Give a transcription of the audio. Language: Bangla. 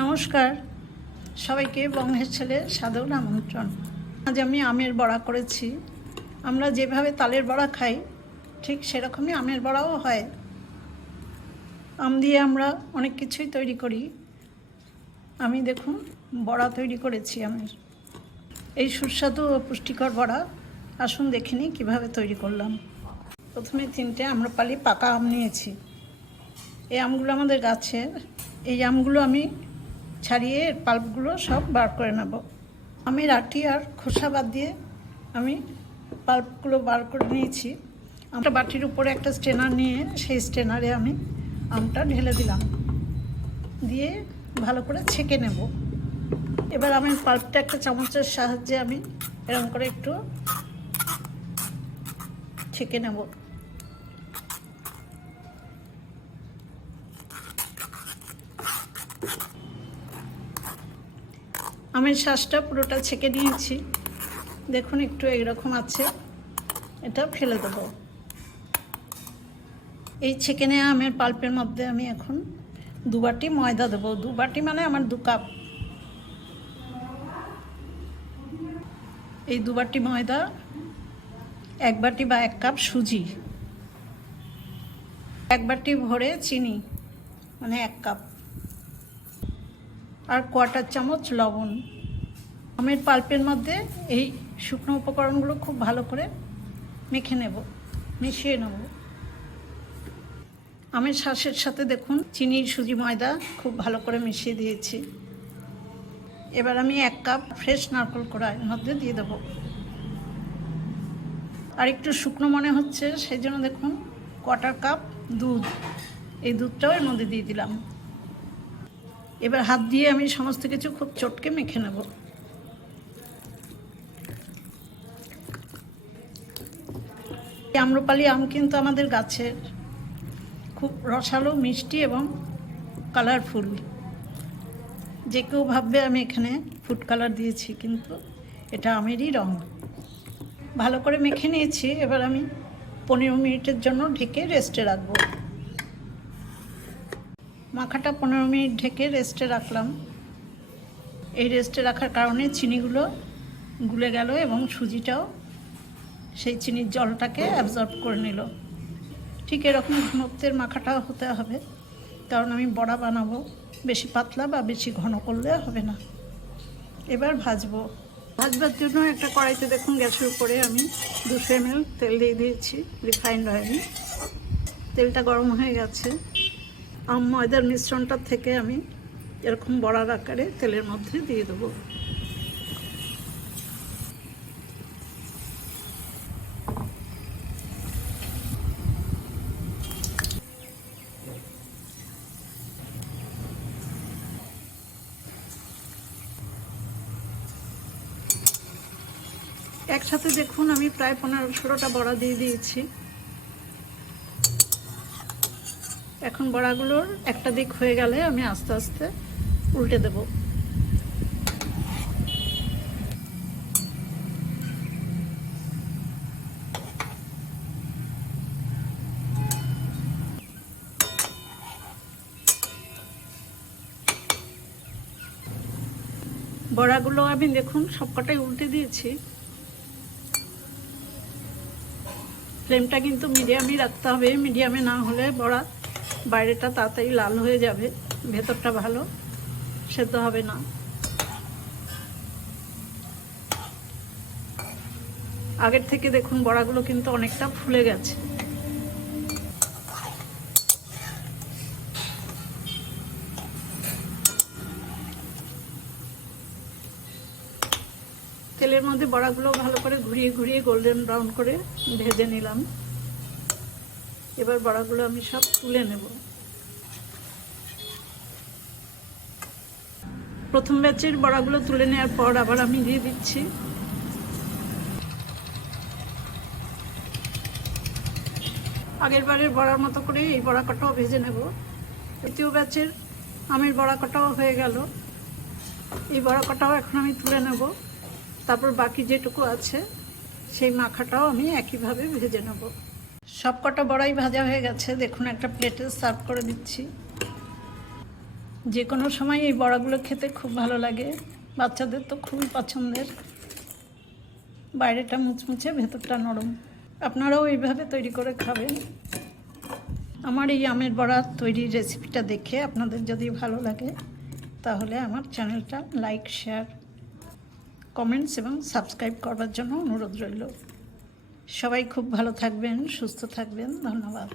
নমস্কার সবাইকে বঙ্গের ছেলে সাদর আমন্ত্রণ। আজ আমি আমের বড়া করেছি। আমরা যেভাবে তালের বড়া খাই ঠিক সেরকমই আমের বড়াও হয়। আম দিয়ে আমরা অনেক কিছুই তৈরি করি। আমি দেখুন বড়া তৈরি করেছি আমের। এই সুস্বাদু ও পুষ্টিকর বড়া আসুন দেখে নিই কীভাবে তৈরি করলাম। প্রথমে 3টে আম্রপালি পাকা আম নিয়েছি। এই আমগুলো আমাদের গাছের। এই আমগুলো আমি ছাড়িয়ে পাল্পগুলো সব বার করে নেব। আমের আটি আর খোসা বাদ দিয়ে আমি পাল্পগুলো বার করে নিয়েছি। আমটা বাটির উপরে একটা স্ট্রেনার নিয়ে সেই স্ট্রেনারে আমি আমটা ঢেলে দিলাম, দিয়ে ভালো করে ছেঁকে নেব। এবার আমি পাল্পটা একটা চামচের সাহায্যে আমি এরকম করে একটু ছেঁকে নেব। আমের শ্বাসটা পুরোটা ছেঁকে নিয়েছি। দেখুন একটু এইরকম আছে, এটা ফেলে দেব। এই ছেঁকে নেওয়া আমের পাল্পের মধ্যে আমি এখন 2 বাটি ময়দা দেবো। 2 বাটি মানে আমার 2 কাপ। এই 2 বাটি ময়দা, 1 বাটি বা 1 কাপ সুজি, 1 বাটি ভরে চিনি মানে 1 কাপ, আর 1/4 চামচ লবণ। আমের পাল্পের মধ্যে এই শুকনো উপকরণগুলো খুব ভালো করে মেখে নেব, মিশিয়ে নেব। আমের শ্বাসের সাথে দেখুন চিনি সুজি ময়দা খুব ভালো করে মিশিয়ে দিয়েছি। এবার আমি 1 কাপ ফ্রেশ নারকেল কোড়া এর মধ্যে দিয়ে দেবো। আর একটু শুকনো মনে হচ্ছে সেই জন্য দেখুন 1/4 কাপ দুধ, এই দুধটাও এর মধ্যে দিয়ে দিলাম। এবার হাত দিয়ে আমি সমস্ত কিছু খুব চটকে মেখে নেব। আম্রপালি আম কিন্তু আমাদের গাছের, খুব রসালো, মিষ্টি এবং কালারফুল। যে কেউ ভাববে আমি এখানে ফুড কালার দিয়েছি, কিন্তু এটা আমেরই রং। ভালো করে মেখে নিয়েছি। এবার আমি 15 মিনিটের জন্য ঢেকে রেস্টে রাখবো। মাখাটা 15 মিনিট ঢেকে রেস্টে রাখলাম। এই রেস্টে রাখার কারণে চিনিগুলো গুলে গেল এবং সুজিটাও সেই চিনির জলটাকে অ্যাবজর্ব করে নিল। ঠিক এরকম ঘনত্বের মাখাটা হতে হবে, কারণ আমি বড়া বানাবো। বেশি পাতলা বা বেশি ঘন করলে হবে না। এবার ভাজবো। ভাজবার জন্য একটা কড়াইতে দেখুন গ্যাসের উপরে আমি 200 ml তেল দিয়ে দিয়েছি, রিফাইন্ড অয়েল। তেলটা গরম হয়ে গেছে। আম ময়দার মিশ্রণটা থেকে আমি এরকম বড়ার আকারে তেলের মধ্যে দিয়ে দেবো। একসাথে দেখুন আমি প্রায় 15-16টা বড়া দিয়ে দিয়েছি। এখন বড়াগুলোর একটা দিক হয়ে গেলে আমি আস্তে আস্তে উল্টে দেব। বড়াগুলো আমি দেখুন সবকটাই উল্টে দিয়েছি। ফ্লেমটা কিন্তু মিডিয়ামই রাখতে হবে। মিডিয়ামে না হলে বড়া বাইরেটা তাড়াতাড়ি লাল হয়ে যাবে, ভেতরটা ভালো সেদ্ধ হবে না। আগের থেকে দেখুন বড়াগুলো কিন্তু অনেকটা ফুলে গেছে। তেলের মধ্যে বড়াগুলো ভালো করে ঘুরিয়ে ঘুরিয়ে গোল্ডেন ব্রাউন করে ভেজে নিলাম। এবার বড়াগুলো আমি সব তুলে নেব। প্রথম ব্যাচের বড়াগুলো তুলে নেওয়ার পর আবার আমি দিয়ে দিচ্ছি। আগের বারের বড়ার মতো করে এই বড়া কটাও ভেজে নেব। দ্বিতীয় ব্যাচের আমের বড়া কটাও হয়ে গেল। এই বড়া কটাও এখন আমি তুলে নেব। তারপর বাকি যেটুকু আছে সেই মাখাটাও আমি একইভাবে ভেজে নেব। সব কটা বড়াই ভাজা হয়ে গেছে। দেখুন একটা প্লেটে সার্ভ করে দিচ্ছি। যে কোনো সময় এই বড়াগুলো খেতে খুব ভালো লাগে, বাচ্চাদের তো খুবই পছন্দের। বাইরেটা মুচমুচে, ভেতরটা নরম। আপনারাও এইভাবে তৈরি করে খাবেন। আমার এই আমের বড়া তৈরির রেসিপিটা দেখে আপনাদের যদি ভালো লাগে তাহলে আমার চ্যানেলটা লাইক, শেয়ার, কমেন্টস এবং সাবস্ক্রাইব করবার জন্য অনুরোধ রইল। সবাই খুব ভালো থাকবেন, সুস্থ থাকবেন। ধন্যবাদ।